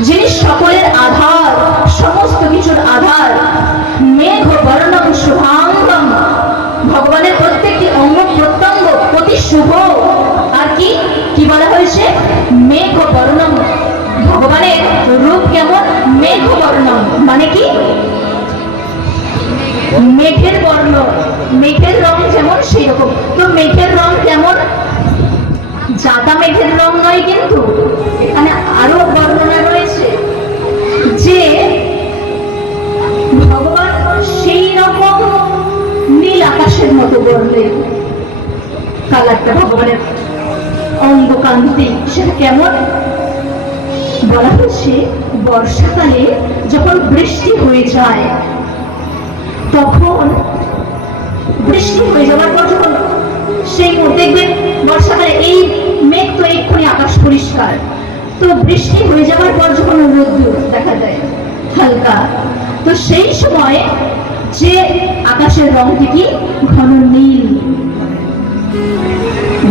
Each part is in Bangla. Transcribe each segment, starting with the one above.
যিনি সকলের আধার, সমস্ত কিছুর আধার। মেঘ বর্ণম শুভাঙ্গম। ভগবানের প্রত্যেকটি অঙ্গ প্রত্যঙ্গ অতি শুভ। আর কি? কি বলা হয়েছে? মেঘ বর্ণম। ভগবানের রূপ কেমন? মেঘ বর্ণম। মানে কি? মেঘের বর্ণ। মেঘের রং যেমন সেই রকম তো মেঘের রং কেমন? জাতা মেঘের রং নয় কিন্তু। এখানে আরও বর্ণনা আকাশের কালারটা ভগবানের অঙ্গকান্তি সেটা কেমন? বলা হচ্ছে, বর্ষাকালে যখন বৃষ্টি হয়ে যায়, তখন বৃষ্টি হয়ে যাওয়ার পর যখন সেই দেখবেন বর্ষাকালে এই মেঘ তো এক্ষুনি আকাশ পরিষ্কার। তো বৃষ্টি হয়ে যাওয়ার পর যখন রোদ্দুর দেখা যায় হালকা, তো সেই সময় যে আকাশের রংটি কি ঘন নীল।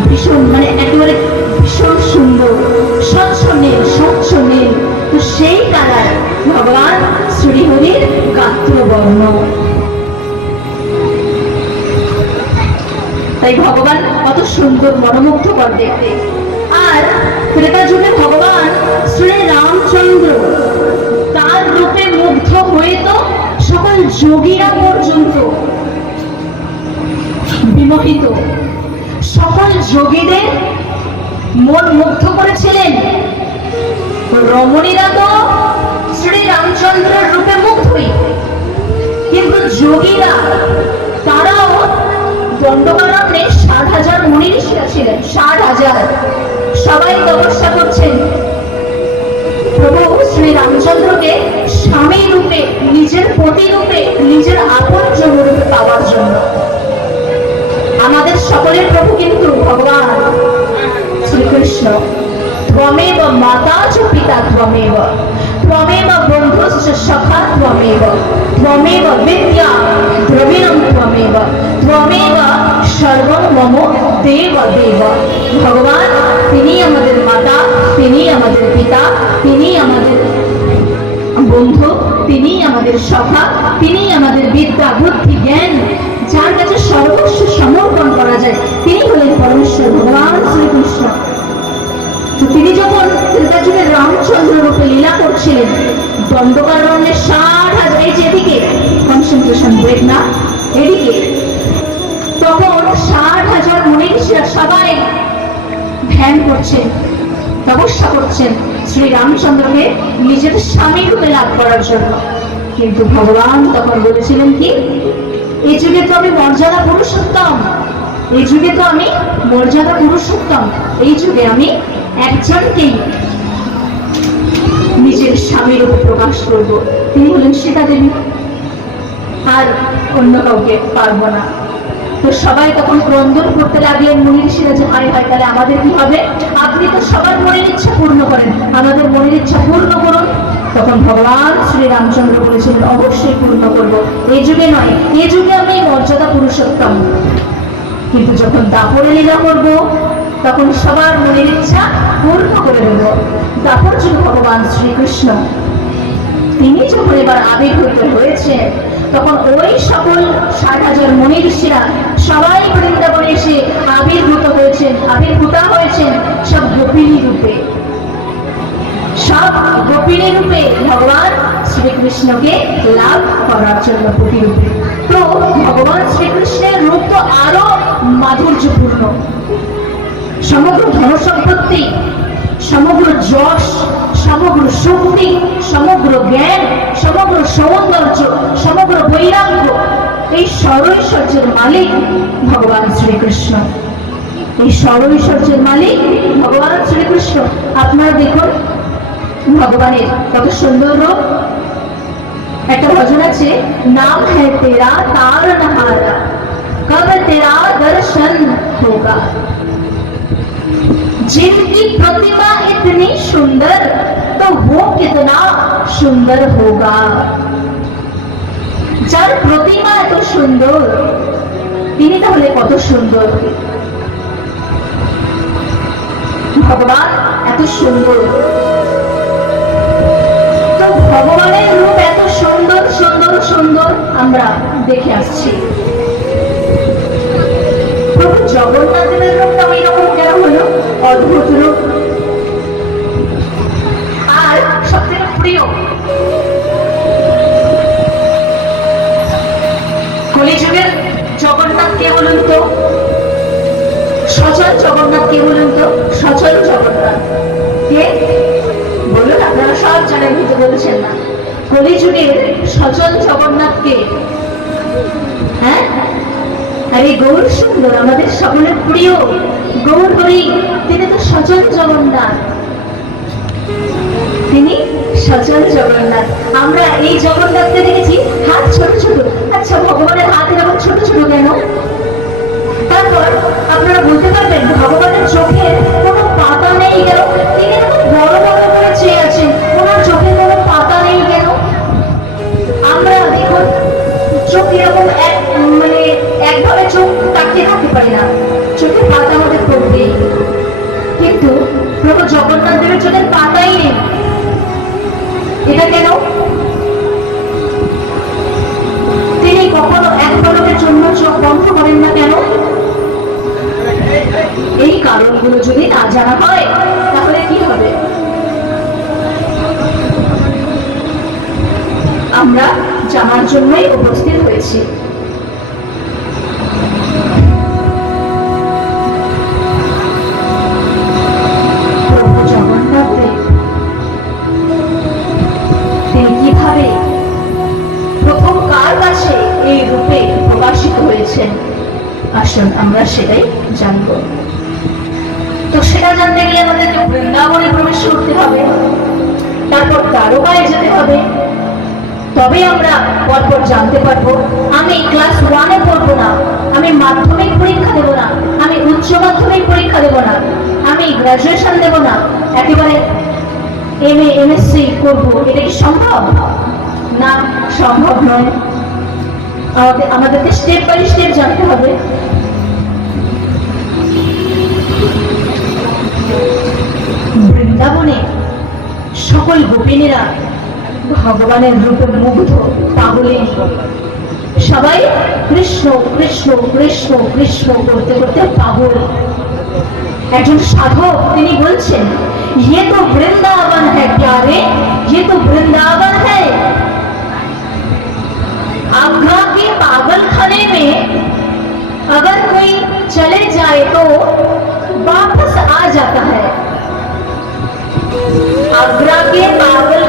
ভীষণ মানে একেবারে ভীষণ সুন্দর স্বচ্ছ নীল স্বচ্ছ নীল তো সেই কালার ভগবান শ্রীহরির গাত্র বর্ণ তাই ভগবান কত সুন্দর মনোমুগ্ধকর দেখতে। আর ত্রেতা যুগে ভগবান শ্রী রামচন্দ্র, তার রূপে মুগ্ধ হয়ে তো সকল যোগীরা পর্যন্ত বিমোহিত। সকল যোগীদের মন মুগ্ধ করেছিলেন। রমণীরা তো শ্রী রামচন্দ্রের রূপে মুগ্ধই। কিন্তু যোগীরা, তারাও দণ্ডকারণ্যে ষাট হাজার মুনি ছিলেন। শ্রীকৃষ্ণ ত্বমেব মাতা চ পিতা ত্বমেব। ত্বমেব বন্ধুশ্চ সখা ত্বমেব। ত্বমেব বিদ্যা দ্রবিণম ত্বমেব। ত্বমেব সর্বং মম দেব দেব। ভগবান, তিনি আমাদের মাতা, তিনি আমাদের পিতা, তিনি আমাদের বন্ধু, তিনি আমাদের সখা, তিনি আমাদের বিদ্যা, বুদ্ধি, জ্ঞান, যার কাছে সর্বস্ব সমর্পণ করা যায়, তিনি হলেন পরমেশ্বর, ভগবান শ্রীকৃষ্ণ। তিনি যখন ত্রেতাযুগের রামচন্দ্র রূপে লীলা করছিলেন দণ্ডকারণ্যের ষাট হাজার, এই যেদিকে কনসেন্ট্রেশন ব্রেক না, এদিকে, তখন ষাট হাজার মনীষীরা সবাই ধ্যান করছেন, তপস্যা করছেন শ্রী রামচন্দ্রকে নিজের স্বামী রূপে লাভ করার জন্য। কিন্তু ভগবান তখন বলেছিলেন কি এই যুগে তো আমি মর্যাদা পুরুষোত্তম এই যুগে তো আমি মর্যাদা পুরুষোত্তম, এই যুগে আমি একজনকেই নিজের স্বামী রূপে প্রকাশ করব। তিনি হলেন সীতা দেবী আর অন্য কাউকে পারব না। তো সবাই তখন ক্রন্দন করতে লাগলেন, মনির যে হায় হায় তাহলে আমাদের কি হবে? আপনি তো সবার মনের ইচ্ছা পূর্ণ করেন। আমাদের মনের ইচ্ছা পূর্ণ করুন। তখন ভগবান শ্রী রামচন্দ্র বলেছিলেন, অবশ্যই পূর্ণ করব। এই যুগে নয় এই যুগে আমি মর্যাদা পুরুষোত্তম। কিন্তু যখন দাপরে লীলা করব তখন সবার মনের ইচ্ছা পূর্ণ করে দেব। দাপর যুগ ভগবান শ্রীকৃষ্ণ। তিনি যখন এবার আবির্ভূত হয়েছে, তখন ওই সকল ষাট হাজার মনি ঋষিরা সবাই বৃন্দাবনে এসে আবির্ভূত হয়েছেন, আবির্ভূতা হয়েছেন সব গোপিনী রূপে। সব গোপিনী রূপে ভগবান শ্রীকৃষ্ণকে লাভ করার জন্য প্রতিরূপে তো ভগবান শ্রীকৃষ্ণের রূপ তো আরও মাধুর্যপূর্ণ। সমগ্র ধনসম্পত্তি সমগ্র যশ, সমগ্র শক্তি, সমগ্র জ্ঞান, সমগ্র সৌন্দর্য, সমগ্র বৈরাগ্য, এই সরৈশ্বর্যের মালিক ভগবান শ্রীকৃষ্ণ। এই সরৈশ্বর্যের মালিক ভগবান শ্রীকৃষ্ণ। আপনারা দেখুন, ভগবানের কত সুন্দর রূপ। একটা ভজন আছে, নাম হ্যাঁ তেরা তার নহারা, কব তেরা দর্শন হোগা। जिनकी प्रतिभा इतनी सुंदर, तो वो कितना सुंदर होगा? যার প্রতিমা এত সুন্দর তিনি তাহলে কত সুন্দর ভগবান এত সুন্দর তো ভগবানের রূপ এত সুন্দর সুন্দর সুন্দর আমরা দেখে আসছি প্রভু জগন্নাথের অদ্ভুত রূপ। আর সবথেকে প্রিয়। কলিযুগের জগন্নাথ কে বলুন তো? সচল জগন্নাথ কে বলুন তো? সচল জগন্নাথ। কে? বলুন, আপনারা সব জানেন, কিন্তু বলেছেন না। কলিযুগের সচল জগন্নাথ কে? আরে গৌর সুন্দর, আমাদের সকলের প্রিয়। গৌর হরি, তিনি তো সচল জগন্নাথ। তিনি সচল জগন্নাথ। আমরা এই জগন্নাথকে দেখেছি, হাত ছোট ছোট। আচ্ছা ভগবানের হাত এরকম ছোট ছোট কেন? তারপর আপনারা বলতে পারবেন, ভগবানের চোখের কোনো পাতা নেই কেন? তিনি এরকম বড় বড় করে চেয়ে আছেন। ওনার চোখে কোনো পাতা নেই কেন? আমরা দেখুন, চোখ এরকম এক মানে একভাবে চোখ তাকিয়ে থাকতে পারি না। চোখের পাতা আমাদের পড়বেই কিন্তু প্রভু জগন্নাথ দেবের চোখের পাতাই নেই। এটা কেন? তিনি কখনো এক পলকের জন্য চোখ বন্ধ করেন না কেন? এই কারণগুলো যদি না জানা হয়, তাহলে কি হবে? আমরা জানার জন্যই আসুন, আমরা সেটাই জানব। তো সেটা জানতে গেলে আমাদেরকে বৃন্দাবনে প্রবেশ করতে হবে, তারপর দ্বারকায় যেতে হবে। তবে আমরা পরপর জানতে পারব, আমি ক্লাস ওয়ানে পড়ব না, আমি মাধ্যমিক পরীক্ষা দেবো না, আমি উচ্চ মাধ্যমিক পরীক্ষা দেবো না, আমি গ্রাজুয়েশন দেবো না, একেবারে M A M S C করব। এটা কি সম্ভব? না, সম্ভব নয়। আমাদের আমাদেরকে স্টেপ বাই স্টেপ জানতে হবে বৃন্দাবনে সকল গোপিনীরা ভগবানের রূপে মুগ্ধ পাগলে সবাই কৃষ্ণ কৃষ্ণ কৃষ্ণ কৃষ্ণ করতে করতে পাগল একজন সাধক তিনি বলছেন ये तो वृंदावन है प्यारे ये तो वृंदावन है आगरा के पागल खाने में अगर कोई चले जाए तो वापस आ जाता है। आगरा के पागल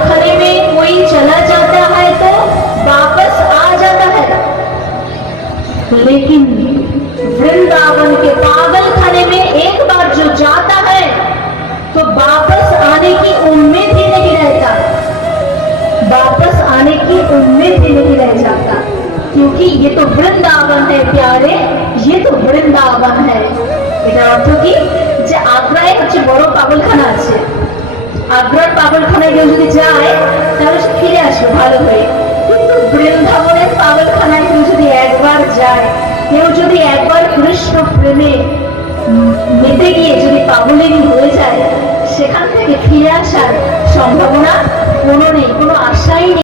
क्योंकि ये तो वृंदावन है प्यारे ये तो वृंदावन है এটা অর্থ কি যে আগ্রায় হচ্ছে বড় পাগলখানা আছে আগ্রার পাগলখানায় কেউ যদি যায় তাহলে সে ফিরে আসবে ভালো হয়ে কিন্তু বৃন্দাবনের পাগলখানায় কেউ যদি একবার যায় কেউ যদি একবার কৃষ্ণ প্রেমে উম, মেতে গিয়ে যদি পাগলেরই হয়ে যায় সেখান থেকে ফিরে আসার সম্ভাবনা কোনো নেই কোনো আশাই নেই